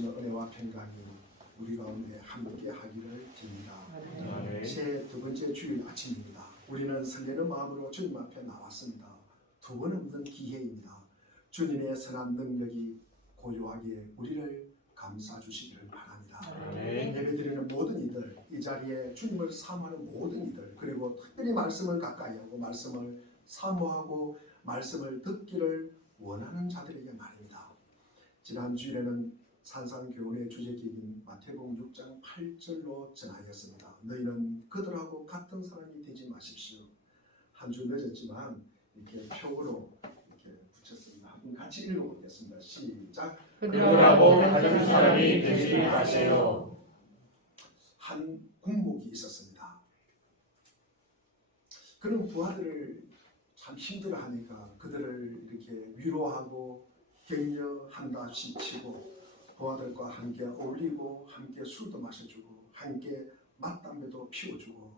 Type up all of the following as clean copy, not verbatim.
주시는 은혜와 평강이 우리 가운데 함께 하기를 드립니다. 제 두 번째 주일 아침입니다. 우리는 설레는 마음으로 주님 앞에 나왔습니다. 두 번 없는 기회입니다. 주님의 선한 능력이 고요하게 우리를 감싸 주시기를 바랍니다. 예배드리는 모든 이들, 이 자리에 주님을 사모하는 모든 이들, 그리고 특별히 말씀을 가까이 하고 말씀을 사모하고 말씀을 듣기를 원하는 자들에게 말입니다. 지난 주일에는 산상교훈의 주제기인 마태복음 6장 8절로 전하였습니다. 너희는 그들하고 같은 사람이 되지 마십시오. 한 주 늦었지만 이렇게 표로 이렇게 붙였습니다. 한번 같이 읽어보겠습니다. 시작. 그들하고 같은 사람이 되지 마세요. 한 군목이 있었습니다. 그는 부하들을 참 힘들어하니까 그들을 이렇게 위로하고 격려한답시 치고 부하들과 함께 어울리고 함께 술도 마셔주고 함께 맞담배도 피워주고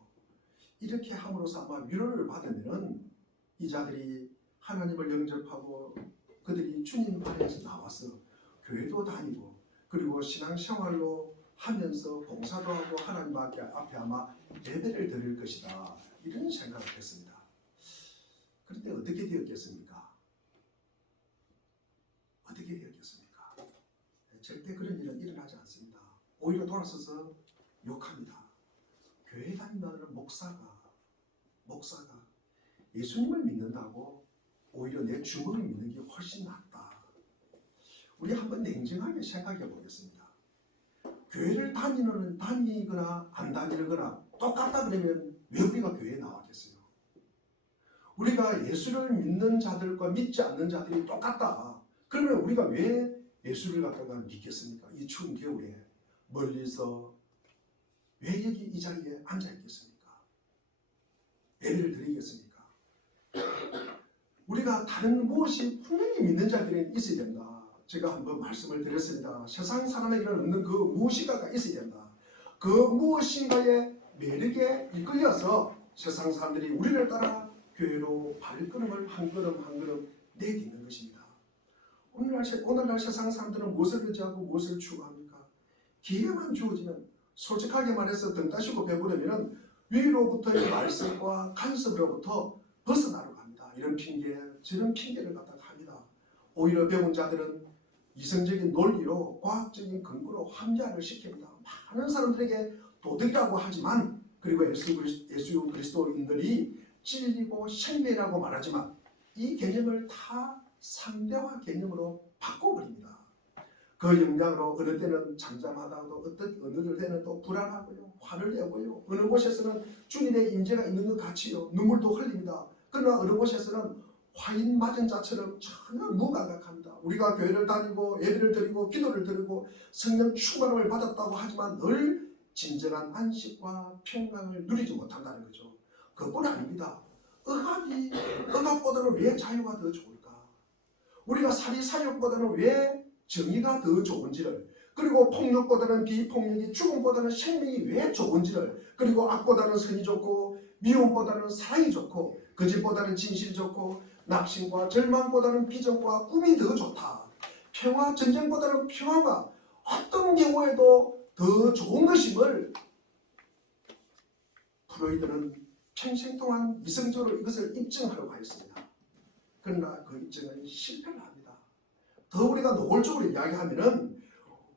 이렇게 함으로써 아마 위로를 받으면 이 자들이 하나님을 영접하고 그들이 주님 안에서 나와서 교회도 다니고 그리고 신앙생활로 하면서 봉사도 하고 하나님 앞에 아마 예배를 드릴 것이다, 이런 생각을 했습니다. 그런데 어떻게 되었겠습니까? 어떻게 되었겠습니까? 절대 그런 일은 일어나지 않습니다. 오히려 돌아서서 욕합니다. 교회 다닌다는 목사가 예수님을 믿는다고 오히려 내 주먹을 믿는 게 훨씬 낫다. 우리 한번 냉정하게 생각해 보겠습니다. 교회를 다니거나 안 다니거나 똑같다 그러면 왜 우리가 교회에 나왔겠어요? 우리가 예수를 믿는 자들과 믿지 않는 자들이 똑같다. 그러면 우리가 왜 예수를 갖다가 믿겠습니까? 이 추운 겨울에 멀리서 왜 여기 이 자리에 앉아 있겠습니까? 예배를 드리겠습니까? 우리가 다른 무엇이 분명히 믿는 자들이 있어야 된다. 제가 한번 말씀을 드렸습니다. 세상 사람에게는 없는 그 무엇인가가 있어야 된다. 그 무엇인가의 매력에 이끌려서 세상 사람들이 우리를 따라 교회로 발걸음을 한 걸음 한 걸음 내딛는 것입니다. 오늘날 세상 사람들은 무엇을 의지하고 무엇을 추구합니까? 기회만 주어지면 솔직하게 말해서 등 따시고 배부르면 위로부터의 말씀과 간섭으로부터 벗어나려고 합니다. 이런 핑계 저런 핑계를 갖다가 합니다. 오히려 배운 자들은 이성적인 논리로 과학적인 근거로 합리화를 시킵니다. 많은 사람들에게 도덕이라고 하지만 그리고 예수 그리스도인들이 진리고 생명이라고 말하지만 이 개념을 다 상대화 개념으로 바꿔버립니다. 그 영향으로 어느 때는 잠잠하다가도 어느 때는 또 불안하고요, 화를 내고요, 어느 곳에서는 주님의 임재가 있는 것 같이요, 눈물도 흘립니다. 그러나 어느 곳에서는 화인 맞은 자처럼 전혀 무감각합니다. 우리가 교회를 다니고 예배를 드리고 기도를 드리고 성령 충만을 받았다고 하지만 늘 진정한 안식과 평강을 누리지 못한다는 거죠. 그뿐 아닙니다. 억압보다는 왜 자유가 더 좋을까? 우리가 사리사욕보다는 왜 정의가 더 좋은지를, 그리고 폭력보다는 비폭력이, 죽음보다는 생명이 왜 좋은지를, 그리고 악보다는 선이 좋고 미움보다는 사랑이 좋고 거짓보다는 진실이 좋고 낙심과 절망보다는 비전과 꿈이 더 좋다. 평화, 전쟁보다는 평화가 어떤 경우에도 더 좋은 것임을 프로이드는 평생 동안 이성적으로 이것을 입증하려고 했습니다. 그러나 그 입증은 실패를 합니다. 더 우리가 노골적으로 이야기하면은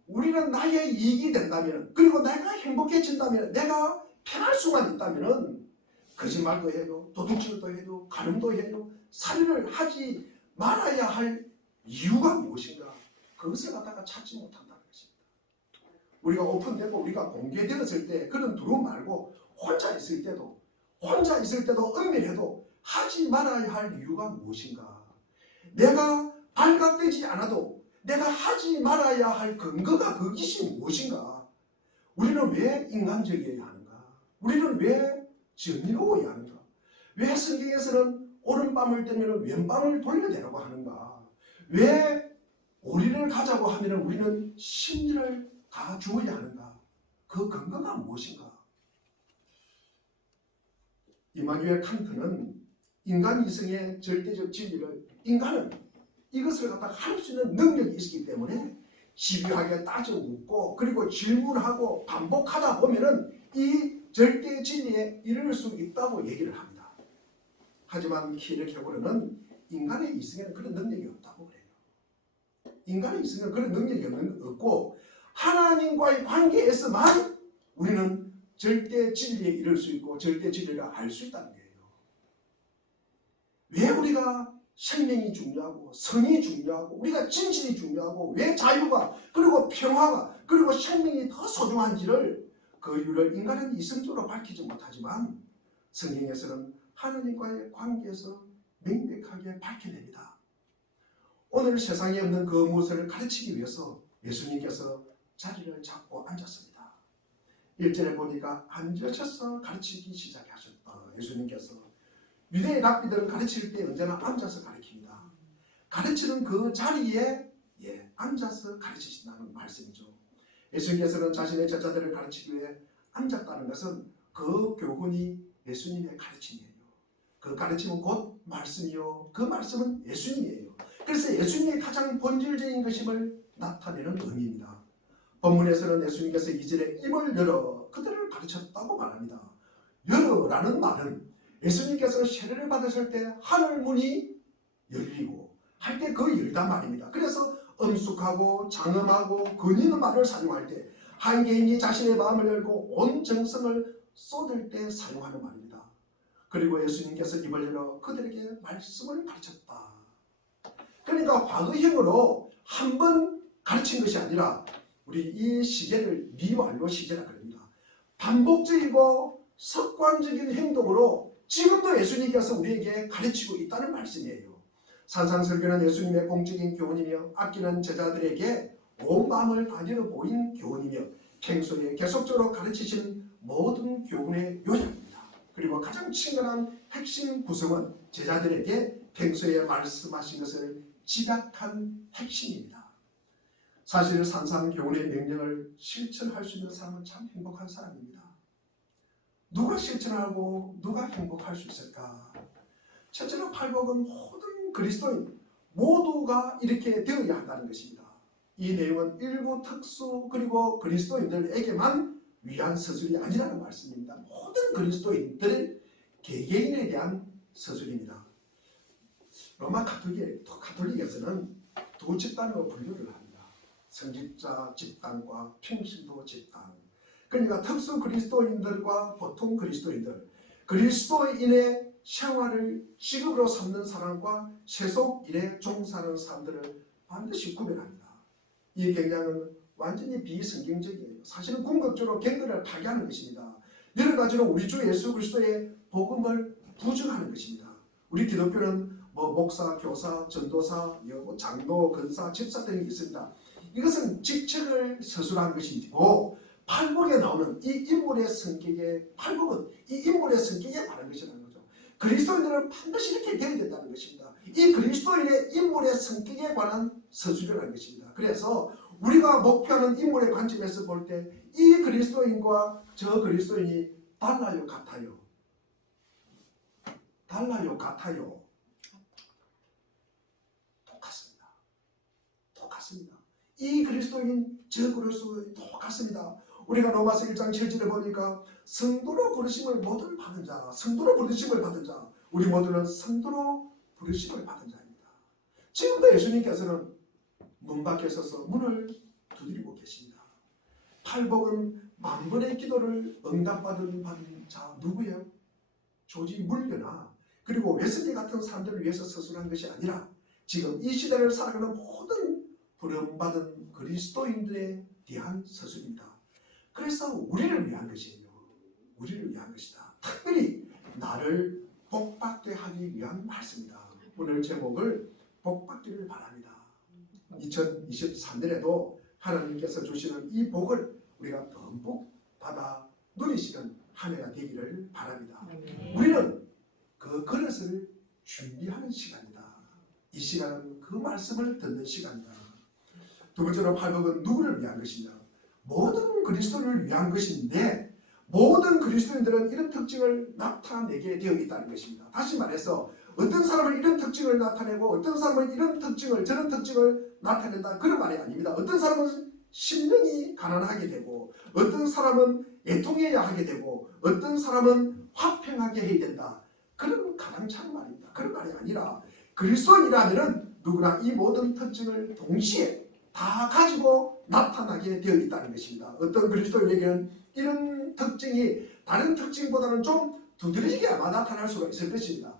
우리는 나의 이익이 된다면, 그리고 내가 행복해진다면, 내가 편할 수만 있다면은 거짓말도 해도 도둑질도 해도 가늠도 해도 살인을 하지 말아야 할 이유가 무엇인가? 그것을 갖다가 찾지 못한다는 것입니다. 우리가 오픈되고 우리가 공개되었을 때 그런 두려움 말고 혼자 있을 때도 은밀해도 하지 말아야 할 이유가 무엇인가? 내가 발각되지 않아도 내가 하지 말아야 할 근거가 그것이 무엇인가? 우리는 왜 인간적이어야 하는가? 우리는 왜 정의로워야 하는가? 왜 성경에서는 오른밤을 뜨면 왼밤을 돌려내라고 하는가? 왜 오리를 가자고 하면 우리는 심리를 가주어야 하는가? 그 근거가 무엇인가? 이마누엘 칸트는 인간 이성의 절대적 진리를, 인간은 이것을 갖다가 할 수 있는 능력이 있기 때문에 집요하게 따져 묻고 그리고 질문하고 반복하다 보면은 이 절대 진리에 이를 수 있다고 얘기를 합니다. 하지만 키르케고르는 인간의 이성에는 그런 능력이 없다고 그래요. 인간의 이성에는 그런 능력이 없고 하나님과의 관계에서만 우리는 절대 진리에 이를 수 있고 절대 진리를 알 수 있다는 거예요. 왜 우리가 생명이 중요하고 성이 중요하고 우리가 진실이 중요하고 왜 자유가 그리고 평화가 그리고 생명이 더 소중한지를 그 이유를 인간은 이성적으로 밝히지 못하지만 성경에서는 하나님과의 관계에서 명백하게 밝혀냅니다. 오늘 세상에 없는 그 무엇을 가르치기 위해서 예수님께서 자리를 잡고 앉았습니다. 1절에 보니까 앉으셔서 가르치기 시작하셨다. 예수님께서 유대의 랍비들은 가르칠 때 언제나 앉아서 가르칩니다. 가르치는 그 자리에 앉아서 가르치신다는 말씀이죠. 예수님께서는 자신의 제자들을 가르치기 위해 앉았다는 것은 그 교훈이 예수님의 가르침이에요. 그 가르침은 곧 말씀이요. 그 말씀은 예수님이에요. 그래서 예수님의 가장 본질적인 것임을 나타내는 의미입니다. 본문에서는 예수님께서 2절에 입을 열어 그들을 가르쳤다고 말합니다. 열어라는 말은 예수님께서 세례를 받으실 때 하늘 문이 열리고 할 때 그 열다 말입니다. 그래서 엄숙하고 장엄하고 근있는 말을 사용할 때 한 개인이 자신의 마음을 열고 온 정성을 쏟을 때 사용하는 말입니다. 그리고 예수님께서 입을 열어 그들에게 말씀을 가르쳤다. 그러니까 과거형으로 한 번 가르친 것이 아니라 우리 이 시제를 미완료 시제라 그럽니다. 반복적이고 습관적인 행동으로 지금도 예수님께서 우리에게 가르치고 있다는 말씀이에요. 산상설교는 예수님의 공적인 교훈이며 아끼는 제자들에게 온 마음을 다려 보인 교훈이며 평소에 계속적으로 가르치신 모든 교훈의 요약입니다. 그리고 가장 친근한 핵심 구성은 제자들에게 평소에 말씀하신 것을 집약한 핵심입니다. 사실 산상교훈의 명령을 실천할 수 있는 사람은 참 행복한 사람입니다. 누가 실천하고 누가 행복할 수 있을까? 첫째로 팔복은 모든 그리스도인 모두가 이렇게 되어야 한다는 것입니다. 이 내용은 일부 특수 그리고 그리스도인들에게만 위한 서술이 아니라는 말씀입니다. 모든 그리스도인들 개개인에 대한 서술입니다. 로마 가톨릭에서는 두 집단으로 분류를 합니다. 성직자 집단과 평신도 집단. 그러니까 특수 그리스도인들과 보통 그리스도인들, 그리스도인의 생활을 직업으로 삼는 사람과 세속 일에 종사하는 사람들을 반드시 구별합니다. 이 경향은 완전히 비성경적이에요. 사실은 궁극적으로 경계를 파괴하는 것입니다. 여러 가지로 우리 주 예수 그리스도의 복음을 부정하는 것입니다. 우리 기독교는 목사, 교사, 전도사, 장로, 근사, 집사 등이 있습니다. 이것은 직책을 서술한 것이고 팔복에 나오는 이 인물의 성격에 팔복은 이 인물의 성격에 관한 것이라는 거죠. 그리스도인들은 반드시 이렇게 되어야 된다는 것입니다. 이 그리스도인의 인물의 성격에 관한 서술이라는 것입니다. 그래서 우리가 목표하는 인물의 관점에서 볼 때 이 그리스도인과 저 그리스도인이 달라요, 같아요? 달라요, 같아요? 똑같습니다. 똑같습니다. 이 그리스도인, 저 그리스도인 똑같습니다. 우리가 로마서 1장 7절에 보니까 성도로 부르심을 모든 받은 자, 성도로 부르심을 받은 자, 우리 모두는 성도로 부르심을 받은 자입니다. 지금도 예수님께서는 문 밖에 서서 문을 두드리고 계십니다. 팔복은 만번의 기도를 응답받은 자 누구예요? 조지 물려나 그리고 웨슬리 같은 사람들을 위해서 서술한 것이 아니라 지금 이 시대를 살아가는 모든 부름받은 그리스도인들에 대한 서술입니다. 그래서 우리를 위한 것이에요. 우리를 위한 것이다. 특별히 나를 복받게 하기 위한 말씀이다. 오늘 제목을 복받기를 바랍니다. 2023년에도 하나님께서 주시는 이 복을 우리가 듬뿍 받아 누리시는 한 해가 되기를 바랍니다. 우리는 그 그릇을 준비하는 시간이다. 이 시간은 그 말씀을 듣는 시간이다. 두 번째로 팔복은 누구를 위한 것이냐? 모든 그리스도인을 위한 것인데 모든 그리스도인들은 이런 특징을 나타내게 되어 있다는 것입니다. 다시 말해서 어떤 사람은 이런 특징을 나타내고 어떤 사람은 이런 특징을 저런 특징을 나타낸다 그런 말이 아닙니다. 어떤 사람은 심령이 가난하게 되고 어떤 사람은 애통해야 하게 되고 어떤 사람은 화평하게 해야 된다. 그런 가당찮은 말입니다. 그런 말이 아니라 그리스도인이라면 누구나 이 모든 특징을 동시에 다 가지고 나타나게 되어 있다는 것입니다. 어떤 그리스도인에게는 이런 특징이 다른 특징보다는 좀 두드러지게 아마 나타날 수가 있을 것입니다.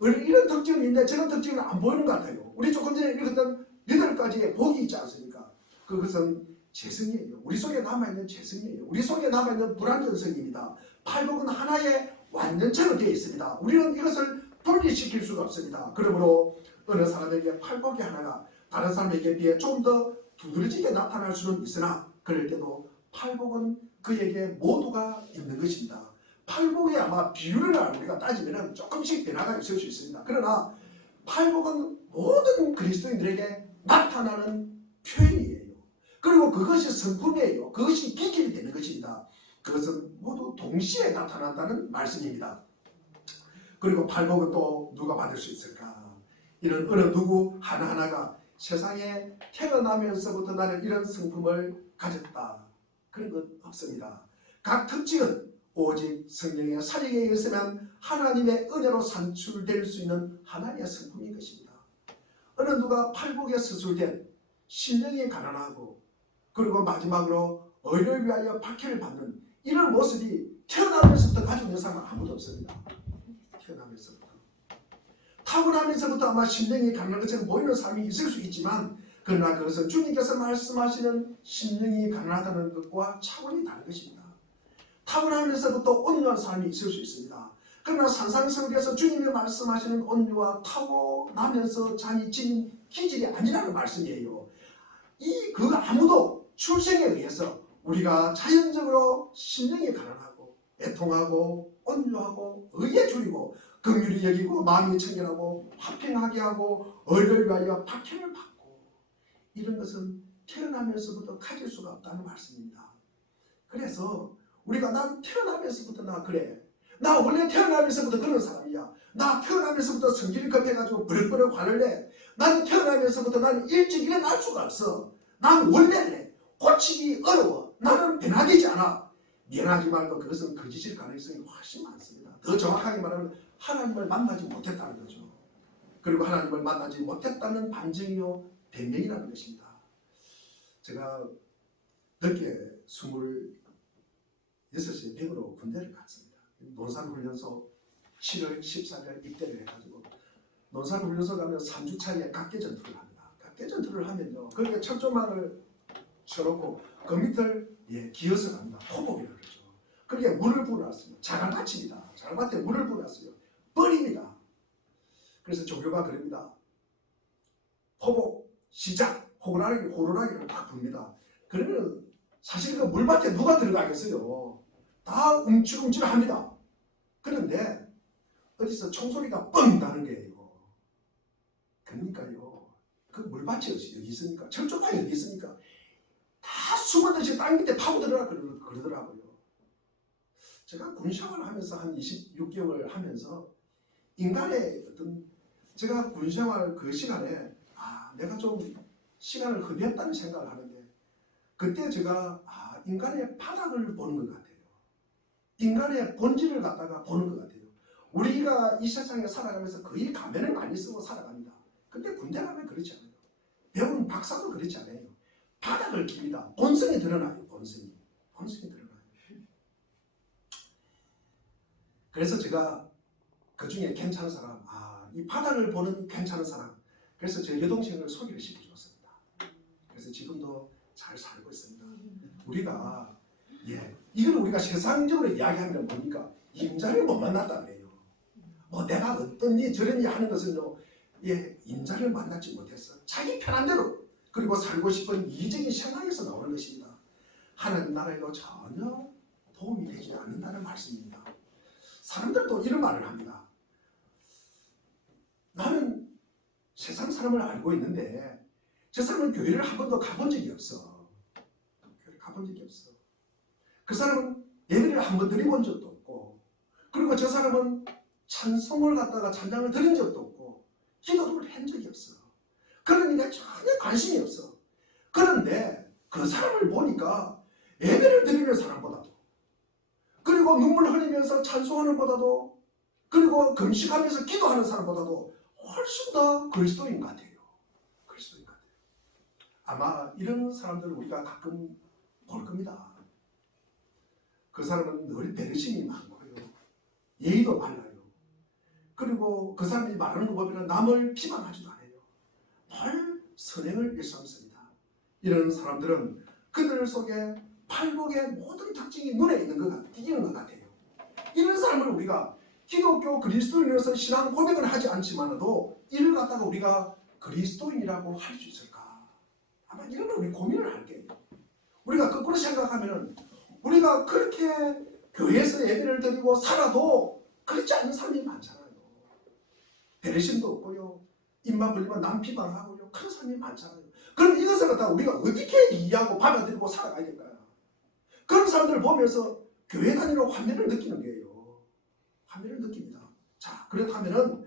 이런 특징은 있는데 저런 특징은 안 보이는 것 같아요. 우리 조금 전에 읽었던 8가지의 복이 있지 않습니까? 그것은 재성이에요. 우리 속에 남아있는 재성이에요. 우리 속에 남아있는 불완전성입니다. 팔복은 하나의 완전체로 되어 있습니다. 우리는 이것을 분리시킬 수가 없습니다. 그러므로 어느 사람에게 팔복이 하나가 다른 사람에게 비해 좀 더 두드러지게 나타날 수는 있으나 그럴 때도 팔복은 그에게 모두가 있는 것입니다. 팔복에 아마 비율을 우리가 따지면 조금씩 변화가 있을 수 있습니다. 그러나 팔복은 모든 그리스도인들에게 나타나는 표현이에요. 그리고 그것이 성품이에요. 그것이 기질이 되는 것입니다. 그것은 모두 동시에 나타난다는 말씀입니다. 그리고 팔복은 또 누가 받을 수 있을까? 이런 어느 누구 하나하나가 세상에 태어나면서부터 나는 이런 성품을 가졌다. 그런 것 없습니다. 각 특징은 오직 성령의 살리에 있으면 하나님의 은혜로 산출될 수 있는 하나님의 성품인 것입니다. 어느 누가 팔복에 서술된 심령이 가난하고 그리고 마지막으로 의를 위하여 박해를 받는 이런 모습이 태어나면서부터 가지고 있는 사람은 아무도 없습니다. 태어나면서부터. 타고나면서부터 아마 심령이 가난한 것처럼 보이는 사람이 있을 수 있지만 그러나 그것은 주님께서 말씀하시는 심령이 가난하다는 것과 차원이 다른 것입니다. 타고나면서부터 온유한 사람이 있을 수 있습니다. 그러나 산상성에서 주님이 말씀하시는 온유와 타고나면서 자기 지닌 기질이 아니라는 말씀이에요. 그 아무도 출생에 의해서 우리가 자연적으로 심령이 가난하고 애통하고 온유하고 의에 줄이고 긍휼히 여기고 마음이 청결하고 화평하게 하고 의를 위하여 박해를 받고 이런 것은 태어나면서부터 가질 수가 없다는 말씀입니다. 그래서 우리가 난 태어나면서부터 나 그래. 나 원래 태어나면서부터 그런 사람이야. 나 태어나면서부터 성질이 급해가지고 버럭버럭 화를 내. 나는 태어나면서부터 나는 일찍 일어날 수가 없어. 난 원래 그래. 고치기 어려워. 나는 변화되지 않아. 미안하지 말고 그것은 거짓일 가능성이 훨씬 많습니다. 더 정확하게 말하면 하나님을 만나지 못했다는 거죠. 그리고 하나님을 만나지 못했다는 반증이요 변명이라는 것입니다. 제가 늦게 26세 병으로 군대를 갔습니다. 논산훈련소 7월 14일 입대를 해가지고 논산훈련소 가면 3주 차에 각계 전투를 합니다. 각계 전투를 하면요. 그렇게 철조망을 쳐놓고 그 밑을 기어서 갑니다. 포복이라고 그러죠. 그렇게 물을 부어놨습니다. 자갈밭입니다. 자갈밭에 물을 부어놨어요. 뻘입니다. 그래서 조교가 그럽니다. 포복 시작 호루라기를 딱 붑니다. 그러면 사실 그 물밭에 누가 들어가겠어요. 다 움찔움찔합니다. 그런데 어디서 총소리가 뻥 나는 거예요. 그러니까요. 그 물밭이 여기 있으니까 철조망이 여기 있으니까 다 숨어듯이 땅 밑에 파고들어라 그러더라고요. 제가 군생활을 하면서 한 26개월 하면서 인간의 어떤 제가 군생활 그 시간에 내가 좀 시간을 허비했다는 생각을 하는데 그때 제가 인간의 바닥을 보는 것 같아요. 인간의 본질을 갖다가 보는 것 같아요. 우리가 이 세상에 살아가면서 거의 가면을 많이 쓰고 살아갑니다. 근데 군대 가면 그렇지 않아요. 배운 박사도 그렇지 않아요. 바닥을 깁니다. 본성이 드러나요. 본성이 드러나요. 그래서 제가 그 중에 괜찮은 사람, 이 바닥을 보는 괜찮은 사람, 그래서 제 여동생을 소개를 시켜주었습니다. 그래서 지금도 잘 살고 있습니다. 우리가 이걸 우리가 세상적으로 이야기하면 뭡니까? 임자를 못 만났다는 거예요. 내가 어떤지 저런지 하는 것은요, 임자를 만나지 못했어. 자기 편한 대로 그리고 살고 싶은 이적인 생각에서 나오는 것입니다. 하나님 나라에도 전혀 도움이 되지 않는다는 말씀입니다. 사람들도 이런 말을 합니다. 나는 세상 사람을 알고 있는데 저 사람은 교회를 한 번도 가본 적이 없어. 교회를 가본 적이 없어. 그 사람은 예배를 한 번 드려본 적도 없고 그리고 저 사람은 찬송을 갖다가 찬양을 드린 적도 없고 기도를 한 적이 없어. 그런 일에 전혀 관심이 없어. 그런데 그 사람을 보니까 예배를 드리는 사람보다도, 그리고 눈물 흘리면서 찬송하는 보다도, 그리고 금식하면서 기도하는 사람보다도 훨씬 더 그리스도인 것 같아요. 그리스도인 것 같아요. 아마 이런 사람들을 우리가 가끔 볼 겁니다. 그 사람은 늘 배려심이 많고요, 예의도 많아요. 그리고 그 사람이 말하는 거 보면 남을 비방하지도 않아요. 늘 선행을 일삼습니다. 이런 사람들은 그들 속에 팔복의 모든 특징이 눈에 띄는 것 같아요. 이런 사람을 우리가 기독교 그리스도인으로서 신앙 고백을 하지 않지만도 이를 갖다가 우리가 그리스도인이라고 할 수 있을까? 아마 이런 걸 우리 고민을 할 거예요. 우리가 거꾸로 생각하면 우리가 그렇게 교회에서 예배를 드리고 살아도 그렇지 않은 사람이 많잖아요. 배려심도 없고요, 입만 벌리면 남 비방하고요, 그런 사람이 많잖아요. 그럼 이것을 갖다가 우리가 어떻게 이해하고 받아들이고 살아가야 될까요? 그런 사람들을 보면서 교회 다니는 환멸을 느끼는 거예요. 환멸을 느낍니다. 자, 그렇다면은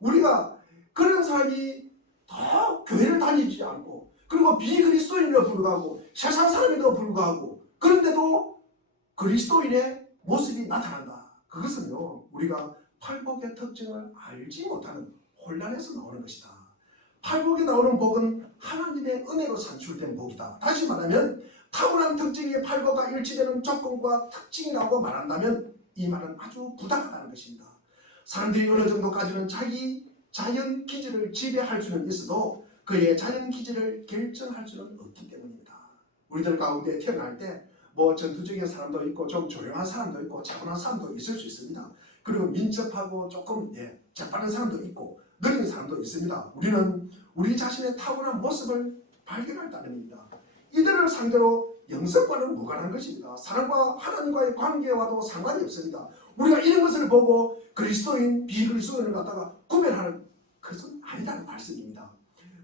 우리가 그런 사람이 더 교회를 다니지 않고, 그리고 비그리스도인에도 불구하고 세상 사람에도 불구하고 그런데도 그리스도인의 모습이 나타난다. 그것은요, 우리가 팔복의 특징을 알지 못하는 혼란에서 나오는 것이다. 팔복에 나오는 복은 하나님의 은혜로 산출된 복이다. 다시 말하면 타고난 특징이 팔복과 일치되는 조건과 특징이라고 말한다면 이 말은 아주 부당하다는 것입니다. 사람들이 어느 정도까지는 자기 자연 기질을 지배할 수는 있어도 그의 자연 기질을 결정할 수는 없기 때문입니다. 우리들 가운데 태어날 때 뭐 전투적인 사람도 있고 좀 조용한 사람도 있고 차분한 사람도 있을 수 있습니다. 그리고 민첩하고 조금 재빠른 사람도 있고 느린 사람도 있습니다. 우리는 우리 자신의 타고난 모습을 발견할 따름입니다. 이들을 상대로 영성과는 무관한 것입니다. 사람과 하나님과의 관계와도 상관이 없습니다. 우리가 이런 것을 보고 그리스도인, 비그리스도인을 갖다가 구별하는 것은 아니라는 말씀입니다.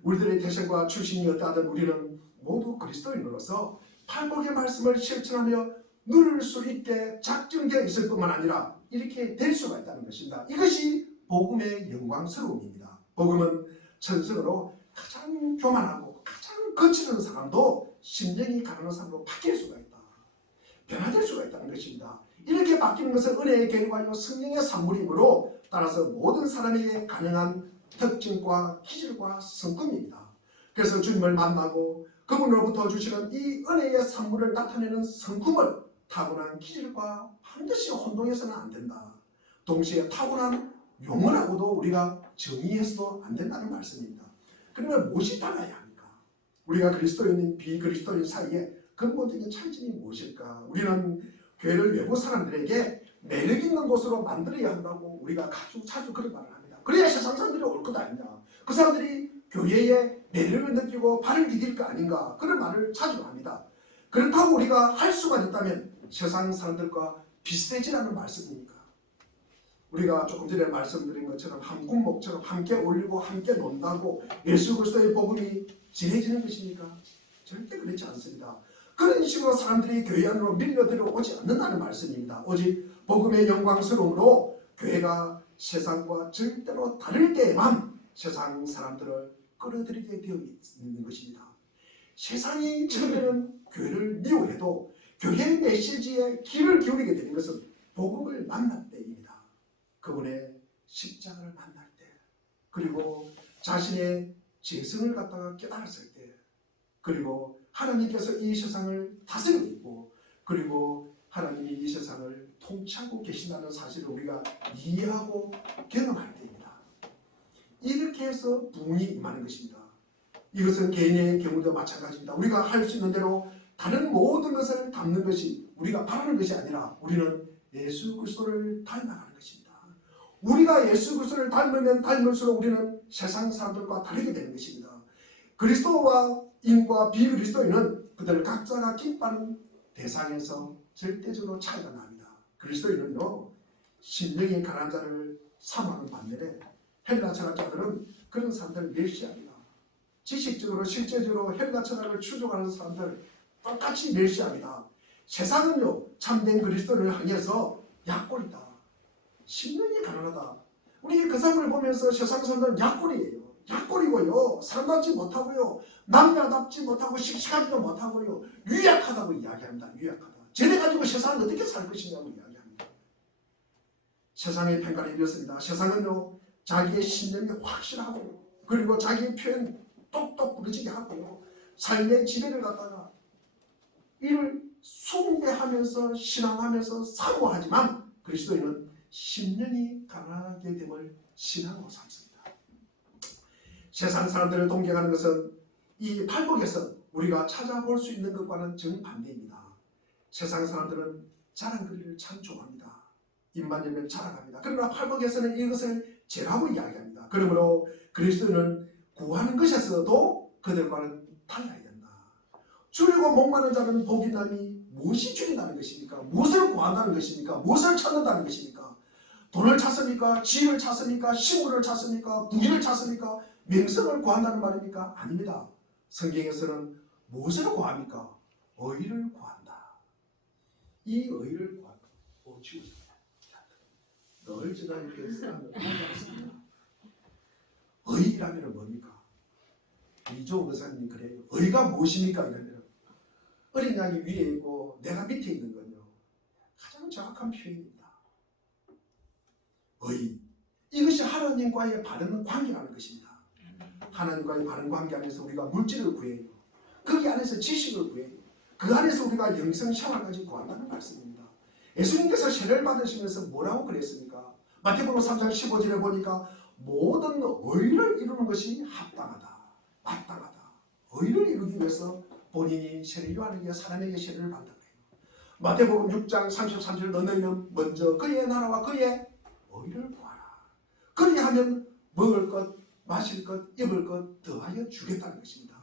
우리들의 태생과 출신이 어떠하든 우리는 모두 그리스도인으로서 팔복의 말씀을 실천하며 누릴 수 있게 작정되어 있을 뿐만 아니라 이렇게 될 수가 있다는 것입니다. 이것이 복음의 영광스러움입니다. 복음은 천성으로 가장 교만하고 가장 거칠은 사람도 심령이 가난한 사람으로 바뀔 수가 있다. 변화될 수가 있다는 것입니다. 이렇게 바뀌는 것은 은혜의 계류와 성령의 산물이므로 따라서 모든 사람에게 가능한 특징과 기질과 성품입니다. 그래서 주님을 만나고 그분으로부터 주시는 이 은혜의 산물을 나타내는 성품을 타고난 기질과 반드시 혼동해서는 안 된다. 동시에 타고난 용언하고도 우리가 정의해서도 안 된다는 말씀입니다. 그러면 무엇이 달라야 합니까? 우리가 그리스도인, 비그리스도인 사이에 근본적인 차이점이 무엇일까? 우리는 교회를 외부 사람들에게 매력 있는 곳으로 만들어야 한다고 우리가 자주 그런 말을 합니다. 그래야 세상 사람들이 올 것 아니냐. 그 사람들이 교회에 매력을 느끼고 발을 디딜 거 아닌가. 그런 말을 자주 합니다. 그렇다고 우리가 할 수가 있다면 세상 사람들과 비슷해지라는 말씀입니까? 우리가 조금 전에 말씀드린 것처럼 한 군목처럼 함께 어울리고 함께 논다고 예수 그리스도의 복음이 진해지는 것입니까? 절대 그렇지 않습니다. 그런 식으로 사람들이 교회 안으로 밀려 들어오지 않는다는 말씀입니다. 오직 복음의 영광스러움으로 교회가 세상과 절대로 다를 때에만 세상 사람들을 끌어들이게 되어 있는 것입니다. 세상이 처음에는 교회를 미워해도 교회의 메시지에 귀를 기울이게 되는 것은 복음을 만날 때입니다. 그분의 십자가를 만날 때, 그리고 자신의 죄성을 갖다가 깨달았을 때, 그리고 하나님께서 이 세상을 다스리고 있고, 그리고 하나님이 이 세상을 통치하고 계신다는 사실을 우리가 이해하고 경험할 때입니다. 이렇게 해서 부흥이 임하는 것입니다. 이것은 개인의 경우도 마찬가지입니다. 우리가 할 수 있는 대로 다른 모든 것을 담는 것이 우리가 바라는 것이 아니라 우리는 예수 그리스도를 닮아가는 것입니다. 우리가 예수 그리스도를 닮으면 닮을수록 우리는 세상 사람들과 다르게 되는 것입니다. 그리스도인과 비그리스도인은 그들 각자가 기뻐하는 대상에서 절대적으로 차이가 납니다. 그리스도인은요, 심령이 가난한 자를 사모하는 반면에 헬라 철학자들은 그런 사람들을 멸시합니다. 지식적으로 실제적으로 헬라 철학을 추종하는 사람들 똑같이 멸시합니다. 세상은요, 참된 그리스도를 향해서 약골이다, 심령이 가난하다. 우리 그 사람을 보면서 세상 사람들은 약골이에요. 약골이고요. 사람답지 못하고요. 남녀답지 못하고 씩씩하지도 못하고요. 유약하다고 이야기합니다. 유약하다. 쟤네 가지고 세상을 어떻게 살 것이냐고 이야기합니다. 세상의 평가를 이렇습니다. 세상은요, 자기의 신념이 확실하고, 그리고 자기의 표현 똑똑 부러지게 하고요, 삶의 지배를 갖다가 이를 숭배하면서 신앙하면서 사모하지만 그리스도인은 심령이 가난하게 됨을 신앙으로 삼습니다. 세상 사람들을 동경하는 것은 이 팔복에서 우리가 찾아볼 수 있는 것과는 정반대입니다. 세상 사람들은 자랑거리를 참 좋아합니다. 입만 열면 자랑합니다. 그러나 팔복에서는 이것을 죄라고 이야기합니다. 그러므로 그리스도인은 구하는 것에서도 그들과는 달라야 된다. 줄이고 목마른 자는 복이 나니 무엇이 줄인다는 것입니까? 무엇을 구한다는 것입니까? 무엇을 찾는다는 것입니까? 돈을 찾습니까? 지위를 찾습니까? 신분을 찾습니까? 부귀를 찾습니까? 명성을 구한다는 말입니까? 아닙니다. 성경에서는 무엇을 구합니까? 의를 구한다. 이 의를 구한다. 늘 지나 이렇게 쓰는 의라면 뭡니까? 이종호 의사님이 그래요. 의가 무엇입니까? 이러면 어린 양이 위에 있고 내가 밑에 있는 건요, 가장 정확한 표현입니다. 의. 이것이 하나님과의 바른 관계라는 것입니다. 하나님과의 바른 관계 안에서 우리가 물질을 구해요. 거기 안에서 지식을 구해요. 그 안에서 우리가 영성 생활까지 구한다는 말씀입니다. 예수님께서 세례를 받으시면서 뭐라고 그랬습니까? 마태복음 3장 15절에 보니까 모든 의를 이루는 것이 합당하다, 마땅하다. 의를 이루기 위해서 본인이 세례 요한에게 사람에게 세례를 받는 거예요. 마태복음 6장 33절 너희는 먼저 그의 나라와 그의 의를 구하라. 그리하면 먹을 것, 마실 것, 입을 것 더하여 주겠다는 것입니다.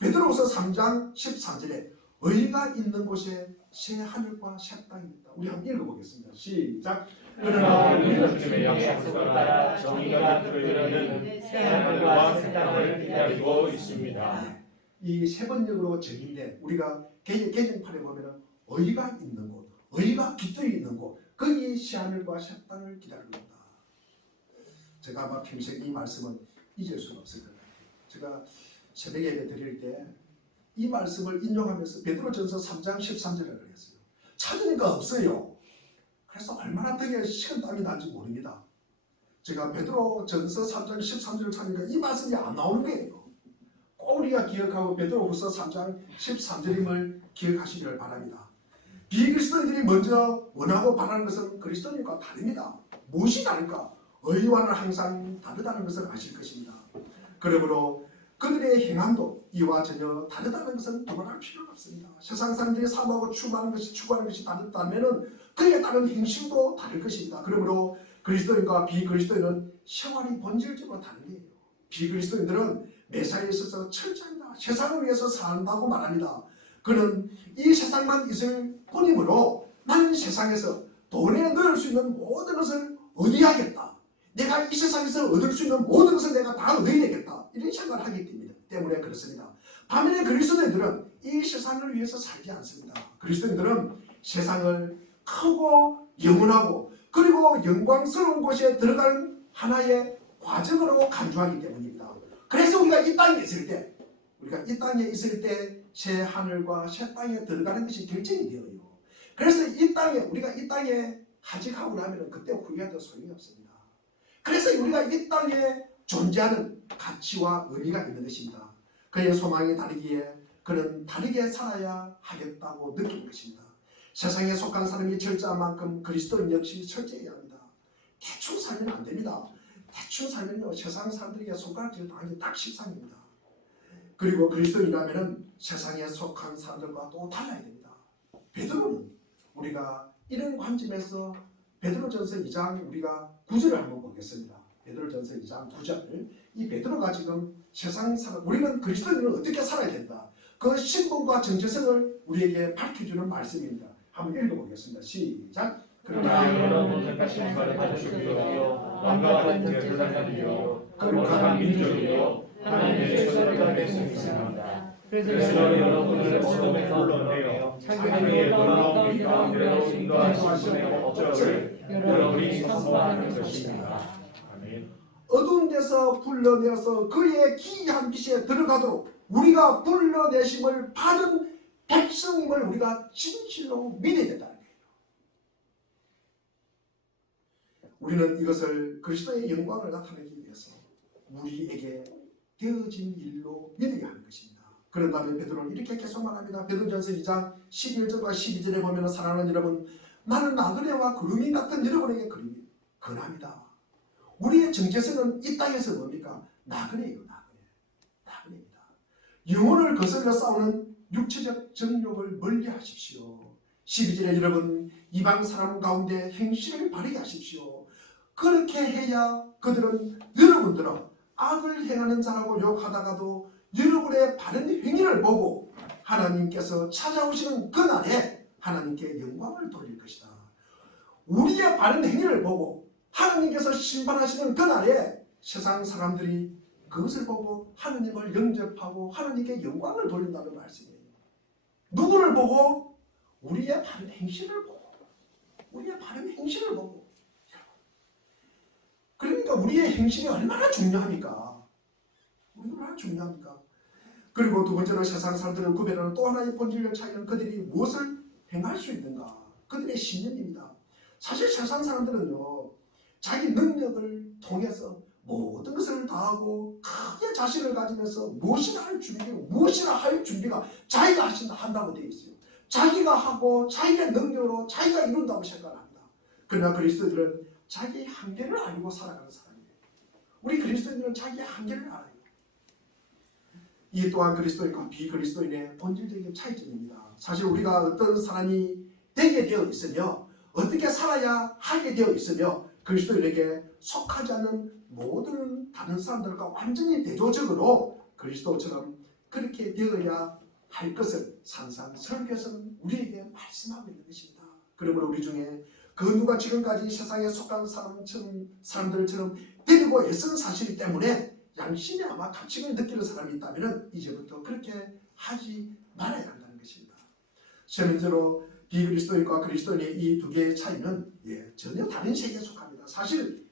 베드로후서 3장 13절에 의가 있는 곳에 새 하늘과 새 땅이 있다. 우리 한번 읽어보겠습니다. 시작. 그러나 우리는 주님의 약속을 따라 정의가 이끌어내는 새 하늘과 새 땅을 기다리고 있습니다. 이 세 번역으로 정의된 우리가 개정판에 보면 의가 있는 곳, 의가 깃들어 있는 곳, 거기 새 하늘과 새 땅을 기다리고 있다. 제가 아마 평생 이 말씀은 잊을 수가 없을 것 같아요. 제가 새벽 예배 드릴 때 이 말씀을 인용하면서 베드로전서 3장 13절에 그랬어요. 찾으니까 없어요. 그래서 얼마나 되게 식은땀이 난지 모릅니다. 제가 베드로전서 3장 13절을 찾으니까 이 말씀이 안 나오는 거예요. 꼭 우리가 기억하고 베드로후서 3장 13절임을 기억하시기를 바랍니다. 비그리스도인들이 먼저 원하고 바라는 것은 그리스도인과 다릅니다. 무엇이 다를까? 의와는 항상 다르다는 것을 아실 것입니다. 그러므로 그들의 행함도 이와 전혀 다르다는 것은 두말할 필요가 없습니다. 세상 사람들이 사모하고 추구하는 것이 다르다면 그에 따른 행실도 다를 것입니다. 그러므로 그리스도인과 비그리스도인은 생활이 본질적으로 다른 거예요. 비그리스도인들은 매사에 있어서 철저합니다. 세상을 위해서 산다고 말합니다. 그는 이 세상만 있을 뿐이므로 나는 세상에서 돈에 넣을 수 있는 모든 것을 얻어야겠다. 내가 이 세상에서 얻을 수 있는 모든 것을 내가 다 얻어야 되겠다. 이런 생각을 하기 때문에 그렇습니다. 반면에 그리스도인들은 이 세상을 위해서 살지 않습니다. 그리스도인들은 세상을 크고 영원하고 그리고 영광스러운 곳에 들어가는 하나의 과정으로 간주하기 때문입니다. 그래서 우리가 이 땅에 있을 때 새 하늘과 새 땅에 들어가는 것이 결정이 되어요. 그래서 우리가 이 땅에 하직하고 나면 그때 후회해도 소용이 없습니다. 그래서 우리가 이 땅에 존재하는 가치와 의미가 있는 것입니다. 그의 소망이 다르기에 그는 다르게 살아야 하겠다고 느끼는 것입니다. 세상에 속한 사람이 철저한 만큼 그리스도인 역시 철저해야 합니다. 대충 살면 안 됩니다. 대충 살면요 세상 사람들에게 손가락질 당하기 딱 십상입니다. 그리고 그리스도인이라면 세상에 속한 사람들과 또 달라야 됩니다. 베드로는 우리가 이런 관점에서 베드로전서 2장 우리가 9절을 한번 보겠습니다. 베드로전서 2장 9절. 이 베드로가 지금 세상 사람, 우리는 그리스도인은 어떻게 살아야 된다. 그 신분과 정체성을 우리에게 밝혀주는 말씀입니다. 한번 읽어보겠습니다. 시작. 그러나 여러분은 신발을 가지시고요, 왕과 제사장이요, 거룩한 민족이요, 하나님의 선을 백성이십니다. 그래서 여러분을 어둠에서 불러내어 창조의 놀라운 빛 가운데로 인도하신 분의 업적을 여러분이 선포하는 것입니다. 아멘. 어두운 가운데서 불러내어서 그의 기이한 빛에 들어가도록 우리가 불러내심을 받은 백성임을 우리가 진실로 믿어야 된다는 거예요. 우리는 이것을 그리스도의 영광을 나타내기 위해서 우리에게 되어진 일로 믿어야 하는 것입니다. 그런 다음에 베드로는 이렇게 계속 말합니다. 베드로전서 2장 11절과 12절에 보면 사랑하는 여러분, 나는 나그네와 구름이 같은 여러분에게 근합니다. 우리의 정체성은 이 땅에서 뭡니까? 나그네예요. 나그네입니다. 영혼을 거슬러 싸우는 육체적 정욕을 멀리 하십시오. 12절에 여러분, 이방 사람 가운데 행실을 바르게 하십시오. 그렇게 해야 그들은 여러분들은 악을 행하는 자라고 욕하다가도 여러분의 바른 행위를 보고 하나님께서 찾아오시는 그날에 하나님께 영광을 돌릴 것이다. 우리의 바른 행위를 보고 하나님께서 심판하시는 그날에 세상 사람들이 그것을 보고 하나님을 영접하고 하나님께 영광을 돌린다는 말씀이에요. 누구를 보고? 우리의 바른 행실을 보고. 우리의 바른 행실을 보고. 그러니까 우리의 행실이 얼마나 중요합니까? 얼마나 중요합니까? 그리고 두 번째로 세상 사람들을 구별하는 또 하나의 본질적 차이는 그들이 무엇을 행할 수 있는가? 그들의 신념입니다. 사실 세상 사람들은요, 자기 능력을 통해서 모든 것을 다하고 크게 자신을 가지면서 무엇이나 할 준비가 자기가 한다고 되어 있어요. 자기가 하고 자기의 능력으로 자기가 이룬다고 생각합니다. 그러나 그리스도인들은 자기의 한계를 알고 살아가는 사람이에요. 우리 그리스도인들은 자기의 한계를 알아요. 이 또한 그리스도인과 비그리스도인의 본질적인 차이점입니다. 사실 우리가 어떤 사람이 되게 되어 있으며 어떻게 살아야 하게 되어 있으며 그리스도인에게 속하지 않는 모든 다른 사람들과 완전히 대조적으로 그리스도처럼 그렇게 되어야 할 것을 항상 설교에서는 우리에게 말씀하고 있는 것입니다. 그러므로 우리 중에 그 누가 지금까지 세상에 속한 사람들처럼 되려고 애쓴 사실 때문에 양심이 아마 가치를 느끼는 사람이 있다면 이제부터 그렇게 하지 말아야 한다는 것입니다. 세면적으로 비그리스도인과 그리스도인의 이 두 개의 차이는 전혀 다른 세계에 속합니다. 사실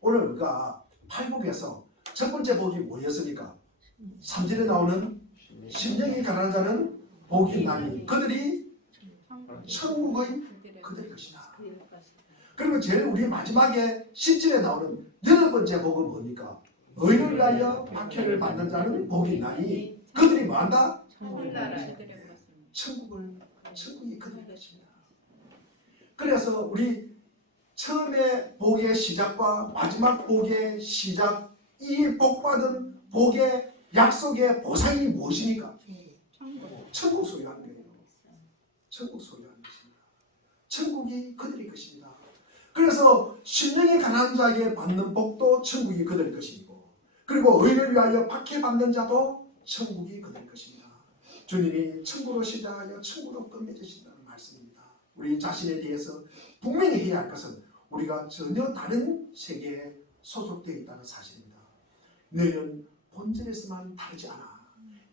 오늘 우리가 팔복에서 첫 번째 복이 뭐였습니까? 3절에 나오는 심령이 가난한 자는 복이 있나니 그들이 천국의 그들의 것이다. 그리고 제일 우리 마지막에 10절에 나오는 여덟 번째 복은 뭡니까? 의를 위하여 박해를 받는 자는 복이 있나니 그들이 뭐한다? 천국이 그들의 것입니다. 그래서 우리 처음에 복의 시작과 마지막 복의 시작, 이 복받은 복의 약속의 보상이 무엇입니까? 천국 소유하는 거예요. 천국 소유하는 것입니다. 천국이 그들의 것입니다. 그래서 심령이 가난한 자에게 받는 복도 천국이 그들의 것이고, 그리고 의를 위하여 박해받는 자도 천국이 그들의 것입니다. 주님이 천국으로 시작하여 천국으로 끝맺으신다는 말씀입니다. 우리 자신에 대해서 분명히 해야 할 것은 우리가 전혀 다른 세계에 소속되어 있다는 사실입니다. 너희는 본질에서만 다르지 않아.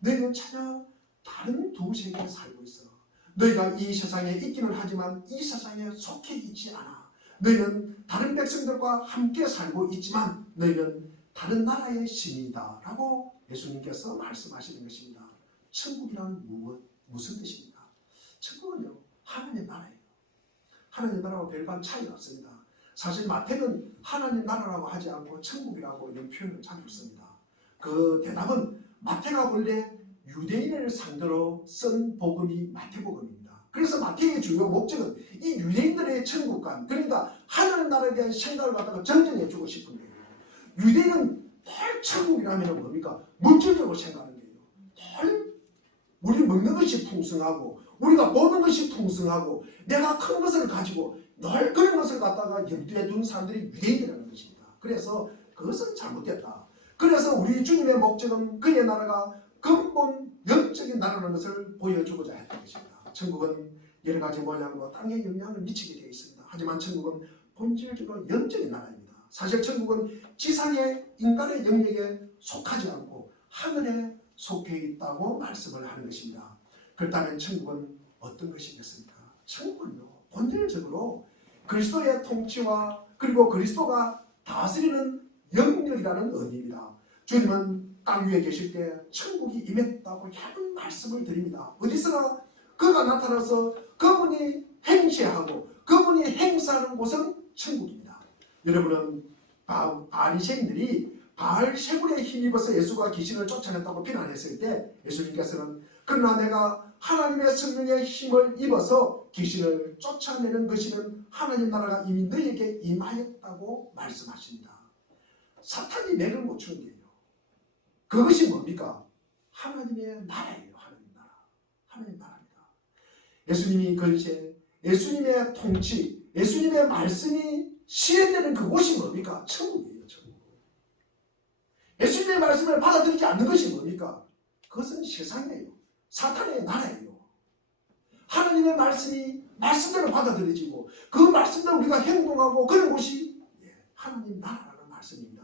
너희는 전혀 다른 두 세계에 살고 있어. 너희가 이 세상에 있기는 하지만 이 세상에 속해 있지 않아. 너희는 다른 백성들과 함께 살고 있지만 너희는 다른 나라의 신이다 라고 예수님께서 말씀하시는 것입니다. 천국이란 무슨 뜻입니까? 천국은요, 하나님의 나라예요. 하나님의 나라와 별반 차이가 없습니다. 사실 마태는 하나님 나라라고 하지 않고 천국이라고 이런 표현을 자주 씁니다. 그 대답은 마태가 원래 유대인을 상대로 쓴 복음이 마태복음입니다. 그래서 마태의 주요 목적은 이 유대인들의 천국관, 그러니까 하늘나라에 대한 생각을 갖다가 정정해 주고 싶은 거예요. 유대인은 늘 천국이라면 뭡니까? 물질적으로 생각하는 거예요. 늘 우리 먹는 것이 풍성하고 우리가 보는 것이 풍성하고 내가 큰 것을 가지고 늘 그런 것을 갖다가 염두에 두는 사람들이 유대인이라는 것입니다. 그래서 그것은 잘못됐다. 그래서 우리 주님의 목적은 그의 나라가 근본 영적인 나라라는 것을 보여주고자 했던 것입니다. 천국은 여러 가지 모양으로 땅에 영향을 미치게 되어 있습니다. 하지만 천국은 본질적으로 영적인 나라입니다. 사실 천국은 지상의 인간의 영역에 속하지 않고 하늘에 속해 있다고 말씀을 하는 것입니다. 그렇다면 천국은 어떤 것이겠습니까? 천국은요, 본질적으로 그리스도의 통치와 그리고 그리스도가 다스리는 영역이라는 의미입니다. 주님은 땅 위에 계실 때 천국이 임했다고 하는 말씀을 드립니다. 어디서나 그가 나타나서 그분이 행시하고 그분이 행사하는 곳은 천국입니다. 여러분은 바리새인들이 바알세불에 힘입어서 예수가 귀신을 쫓아냈다고 비난했을 때 예수님께서는 그러나 내가 하나님의 성령의 힘을 입어서 귀신을 쫓아내는 것이면 하나님 나라가 이미 너희에게 임하였다고 말씀하십니다. 사탄이 맥을 못 추는 게요. 그것이 뭡니까? 하나님의 나라예요. 하나님 나라. 하나님 나라입니다. 예수님이 건세, 예수님의 통치, 예수님의 말씀이 실현되는 그곳이 뭡니까? 천국이에요. 천국. 예수님의 말씀을 받아들이지 않는 것이 뭡니까? 그것은 세상이에요. 사탄의 나라예요. 하나님의 말씀이 말씀대로 받아들여지고 그 말씀대로 우리가 행동하고 그런 곳이 하나님 나라라는 말씀입니다.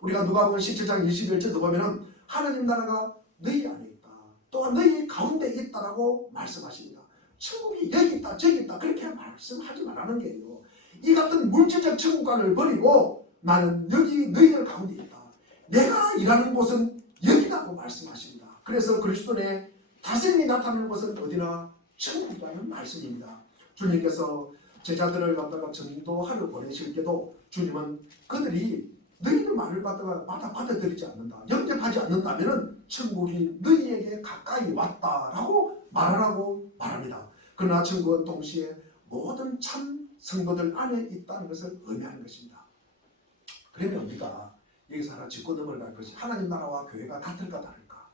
우리가 누가복음 17장 21절도 보면은 하나님 나라가 너희 안에 있다. 또한 너희 가운데 있다라고 말씀하십니다. 천국이 여기 있다 저기 있다 그렇게 말씀하지 말라는 게요. 이 같은 물질적 천국관을 버리고 나는 여기 너희들 가운데 있다. 내가 일하는 곳은 여기다고 말씀하십니다. 그래서 그리스도의 다스림이 나타나는 곳은 어디나 천국이라는 말씀입니다. 주님께서 제자들을 갖다가 전도하러 보내실 때도 주님은 그들이 너희들 말을 갖다가 받아들이지 않는다. 영접하지 않는다면 천국이 너희에게 가까이 왔다라고 말하라고 말합니다. 그러나 천국은 동시에 모든 참 성도들 안에 있다는 것을 의미하는 것입니다. 그러면 우리가 여기서 하나 짚고 넘어갈 것이 하나님 나라와 교회가 같을까 다를까?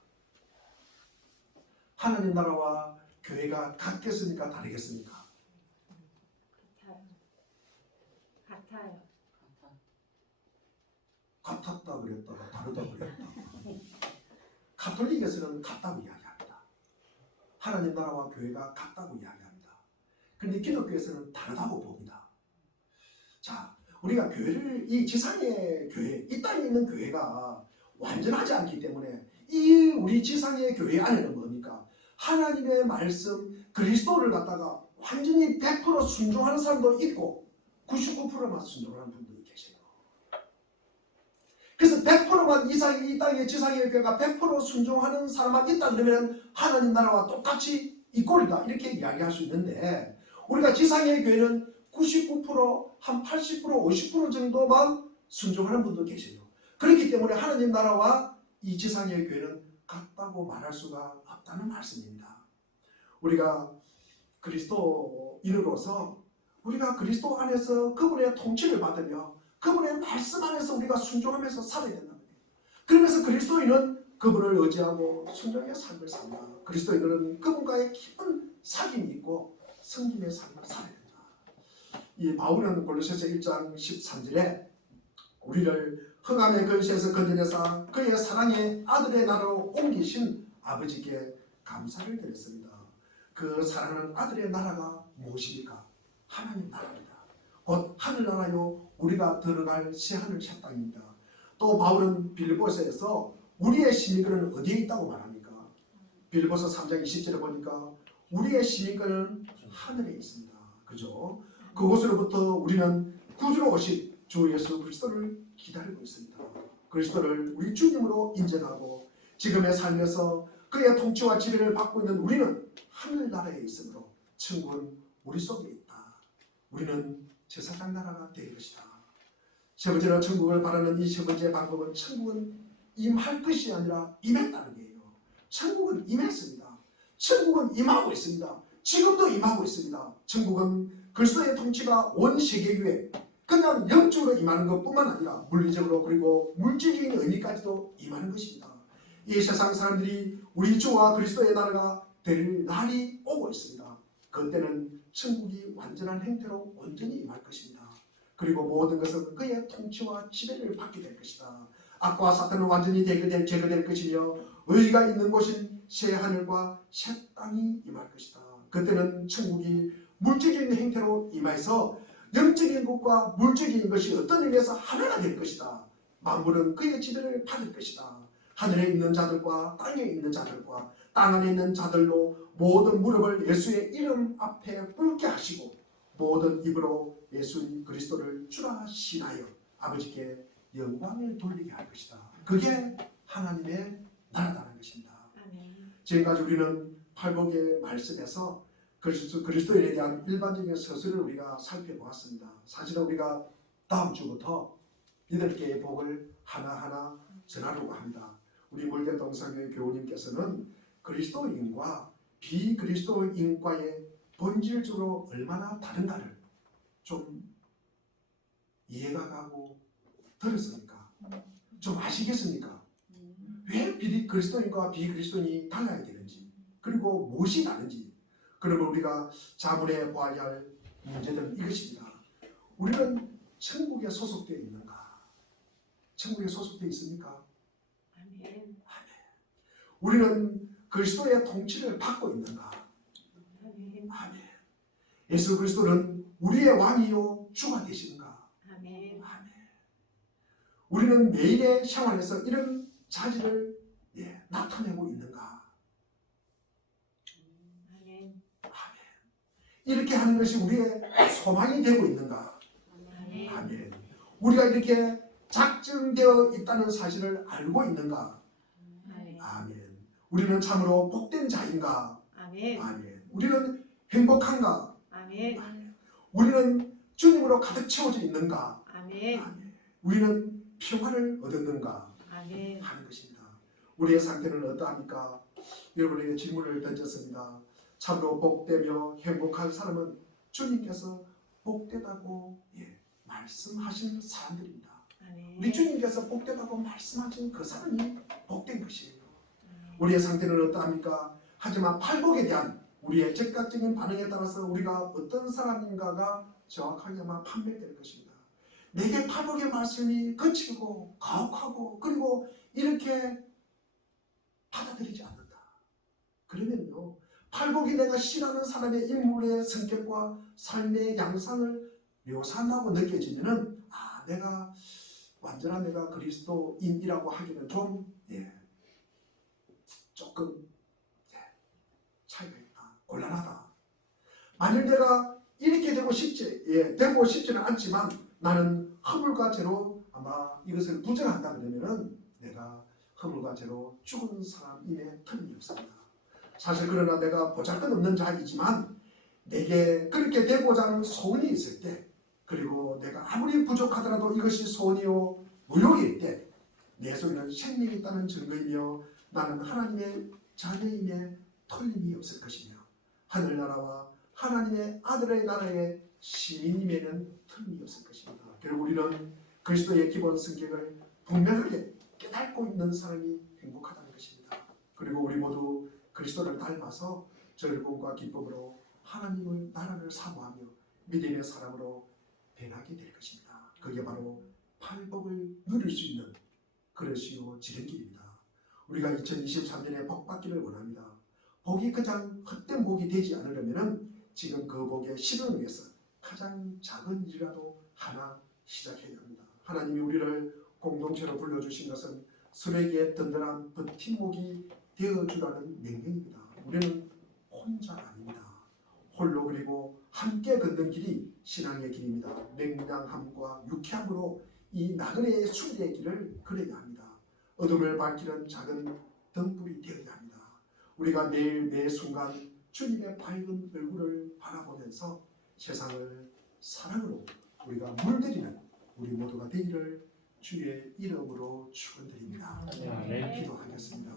하나님 나라와 교회가 같겠습니까 다르겠습니까? 같아요. 같았다 그랬다가 다르다 그랬다. 가톨릭에서는 같다고 이야기합니다. 하나님 나라와 교회가 같다고 이야기합니다. 그런데 기독교에서는 다르다고 봅니다. 자, 우리가 교회를 이 지상의 교회, 이 땅에 있는 교회가 완전하지 않기 때문에 이 우리 지상의 교회 안에는 뭡니까? 하나님의 말씀 그리스도를 갖다가 완전히 100% 순종하는 사람도 있고 99%만 순종하는 분들이 계세요. 그래서 100%만 이 땅의 지상의 교회가 100% 순종하는 사람만 있다 그러면 하나님 나라와 똑같이 이 꼴이다 이렇게 이야기할 수 있는데 우리가 지상의 교회는 99%, 한 80%, 50% 정도만 순종하는 분도 계세요. 그렇기 때문에 하나님 나라와 이 지상의 교회는 같다고 말할 수가 없다는 말씀입니다. 우리가 그리스도인으로서 우리가 그리스도 안에서 그분의 통치를 받으며 그분의 말씀 안에서 우리가 순종하면서 살아야 된다는 거예요. 그러면서 그리스도인은 그분을 의지하고 순종의 삶을 산다. 그리스도인들은 그분과의 깊은 사귐이 있고 성김의 삶을 살아야 된다. 이 바울은 골로새서 1장 13절에 우리를 흑암의 근시에서 건져내사 그의 사랑의 아들의 나라로 옮기신 아버지께 감사를 드렸습니다. 그 사랑하는 아들의 나라가 무엇입니까? 하나님 나라입니다. 곧 하늘나라요 우리가 들어갈 새하늘 새 땅입니다. 또 바울은 빌립보서에서 우리의 시민권은 어디에 있다고 말합니까? 빌립보서 3장 20절에 보니까 우리의 시민권은 하늘에 있습니다. 그죠? 그곳으로부터 우리는 구주로 오신 주 예수 그리스도를 기다리고 있습니다. 그리스도를 우리 주님으로 인정하고 지금의 삶에서 그의 통치와 지배를 받고 있는 우리는 하늘나라에 있으므로 천국은 우리 속에 있다. 우리는 제사장 나라가 될 것이다. 세 번째로 천국을 바라는 이 세 번째 방법은 천국은 임할 것이 아니라 임했다는 거예요. 천국은 임했습니다. 천국은 임하고 있습니다. 지금도 임하고 있습니다. 천국은 그리스도의 통치가 온 세계 위에 그냥 영적으로 임하는 것뿐만 아니라 물리적으로 그리고 물질적인 의미까지도 임하는 것입니다. 이 세상 사람들이 우리 주와 그리스도의 나라가 될 날이 오고 있습니다. 그때는 천국이 완전한 행태로 온전히 임할 것입니다. 그리고 모든 것은 그의 통치와 지배를 받게 될 것이다. 악과 사탄은 완전히 제거될 것이며 의가 있는 곳인 새 하늘과 새 땅이 임할 것이다. 그때는 천국이 물질적인 행태로 임해서 영적인 것과 물질적인 것이 어떤 의미에서 하나가 될 것이다. 만물은 그의 지배를 받을 것이다. 하늘에 있는 자들과 땅에 있는 자들과 땅 안에 있는 자들로 모든 무릎을 예수의 이름 앞에 꿇게 하시고 모든 입으로 예수 그리스도를 주라 신하여 아버지께 영광을 돌리게 할 것이다. 그게 하나님의 나라라는 것입니다. 아멘. 지금까지 우리는 팔복의 말씀에서 그리스도인에 대한 일반적인 서술을 우리가 살펴보았습니다. 사실은 우리가 다음 주부터 8개의 복을 하나하나 전하려고 합니다. 우리 물개동상교회 교우님께서는 그리스도인과 비그리스도인과의 본질적으로 얼마나 다른가를 좀 이해가 가고 들었습니까? 좀 아시겠습니까? 왜 그리스도인과 비그리스도인이 달라야 되는지, 그리고 무엇이 다른지. 그러면 우리가 자문해 보아야 할 문제는 이것입니다. 우리는 천국에 소속되어 있는가? 천국에 소속되어 있습니까? 아멘. 우리는 그리스도의 통치를 받고 있는가? 아멘. 아멘. 예수 그리스도는 우리의 왕이요 주가 되시는가? 아멘. 아멘. 우리는 매일의 생활에서 이런 자질을 나타내고 있는가? 아멘. 이렇게 하는 것이 우리의 소망이 되고 있는가? 아멘. 아멘. 우리가 이렇게 작정되어 있다는 사실을 알고 있는가? 아멘. 아멘. 우리는 참으로 복된 자인가? 아멘. 아멘. 우리는 행복한가? 아멘. 우리는 주님으로 가득 채워져 있는가? 아멘. 아멘. 우리는 평화를 얻었는가? 아멘. 하는 것입니다. 우리의 상태는 어떠합니까? 여러분에게 질문을 던졌습니다. 참으로 복되며 행복한 사람은 주님께서 복되다고 말씀하신 사람들입니다. 아멘. 우리 주님께서 복되다고 말씀하신 그 사람이 복된 것이에요. 우리의 상태는 어떠합니까? 하지만 팔복에 대한 우리의 즉각적인 반응에 따라서 우리가 어떤 사람인가가 정확하게 아마 판별될 것입니다. 내게 팔복의 말씀이 거칠고 가혹하고 그리고 이렇게 받아들이지 않는다. 그러면요, 팔복이 내가 싫어하는 사람의 인물의 성격과 삶의 양상을 묘사한다고 느껴지면은 내가 완전한 내가 그리스도인이라고 하기는 좀 조금 차이가 있다. 곤란하다. 만일 내가 이렇게 되고 싶지는 않지만 나는 허물과 죄로 아마 이것을 부정한다 그러면은 내가 허물과 죄로 죽은 사람임에 틀림이 없습니다. 사실 그러나 내가 보잘것없는 자이지만 내게 그렇게 되고자 하는 소원이 있을 때, 그리고 내가 아무리 부족하더라도 이것이 소원이요 무용일 때 내 속에는 생명이 있다는 증거이며 나는 하나님의 자녀임에 틀림이 없을 것이며 하늘나라와 하나님의 아들의 나라의 시민임에는 틀림이 없을 것입니다. 결국 우리는 그리스도의 기본 성격을 분명하게 깨닫고 있는 사람이 행복하다는 것입니다. 그리고 우리 모두 그리스도를 닮아서 즐거움과 기쁨으로 하나님의 나라를 사모하며 믿음의 사람으로 변하게 될 것입니다. 그게 바로 팔복을 누릴 수 있는 그릇이요 지름길입니다. 우리가 2023년에 복 받기를 원합니다. 복이 가장 헛된 복이 되지 않으려면 지금 그 복의 실현을 위해서 가장 작은 일이라도 하나 시작해야 합니다. 하나님이 우리를 공동체로 불러주신 것은 서로에게 든든한 버팀목이 되어주라는 명령입니다. 우리는 혼자 아닙니다. 홀로 그리고 함께 걷는 길이 신앙의 길입니다. 맹랑함과 유쾌함으로 이 나그네의 순례의 길을 걸어야 합니다. 어둠을 밝히는 작은 등불이 되어야 합니다. 우리가 매일 매 순간 주님의 밝은 얼굴을 바라보면서 세상을 사랑으로 우리가 물들이는 우리 모두가 되기를 주의 이름으로 축원드립니다. 아멘. 기도하겠습니다.